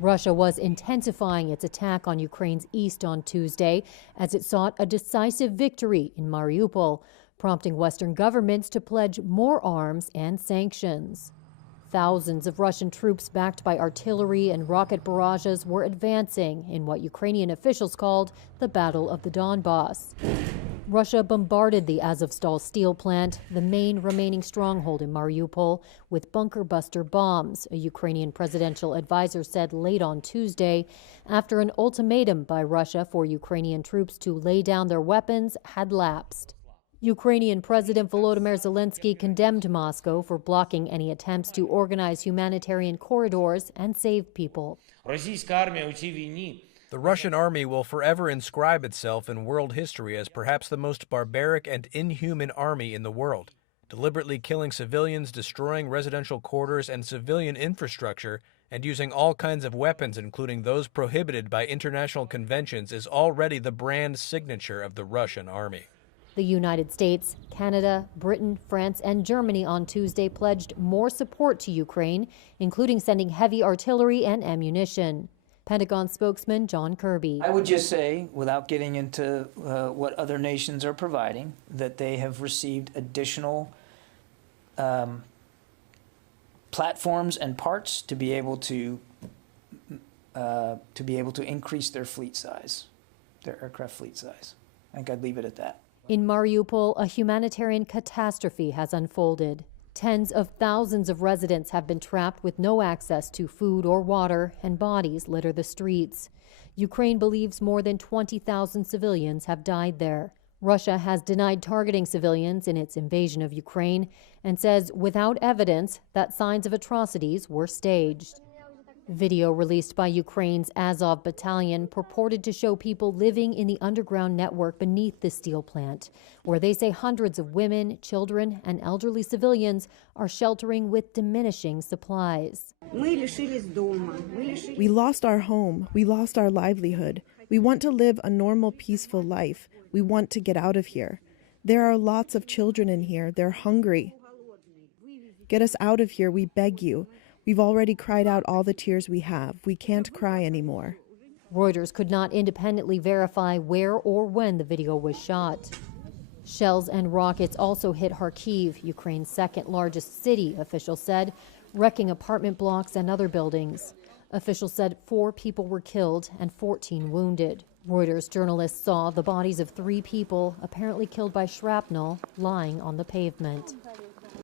Russia was intensifying its attack on Ukraine's east on Tuesday as it sought a decisive victory in Mariupol, prompting Western governments to pledge more arms and sanctions. Thousands of Russian troops backed by artillery and rocket barrages were advancing in what Ukrainian officials called the Battle of the Donbas. Russia bombarded the Azovstal steel plant, the main remaining stronghold in Mariupol, with bunker-buster bombs, a Ukrainian presidential advisor said late on Tuesday, after an ultimatum by Russia for Ukrainian troops to lay down their weapons had lapsed. Ukrainian President Volodymyr Zelensky condemned Moscow for blocking any attempts to organize humanitarian corridors and save people. The Russian army will forever inscribe itself in world history as perhaps the most barbaric and inhuman army in the world, deliberately killing civilians, destroying residential quarters and civilian infrastructure, and using all kinds of weapons, including those prohibited by international conventions, is already the brand signature of the Russian army. The United States, Canada, Britain, France, and Germany on Tuesday pledged more support to Ukraine, including sending heavy artillery and ammunition. Pentagon spokesman John Kirby. I would just say, without getting into what other nations are providing, that they have received additional platforms and parts to be able to increase their fleet size, their aircraft fleet size. I think I'd leave it at that. In Mariupol, a humanitarian catastrophe has unfolded. Tens of thousands of residents have been trapped with no access to food or water, and bodies litter the streets. Ukraine believes more than 20,000 civilians have died there. Russia has denied targeting civilians in its invasion of Ukraine and says without evidence that signs of atrocities were staged. Video released by Ukraine's Azov battalion purported to show people living in the underground network beneath the steel plant, where they say hundreds of women, children, and elderly civilians are sheltering with diminishing supplies. We lost our home. We lost our livelihood. We want to live a normal, peaceful life. We want to get out of here. There are lots of children in here. They're hungry. Get us out of here, we beg you. We've already cried out all the tears we have. We can't cry anymore. Reuters could not independently verify where or when the video was shot. Shells and rockets also hit Kharkiv, Ukraine's second largest city, officials said, wrecking apartment blocks and other buildings. Officials said 4 people were killed and 14 wounded. Reuters journalists saw the bodies of 3 people, apparently killed by shrapnel, lying on the pavement.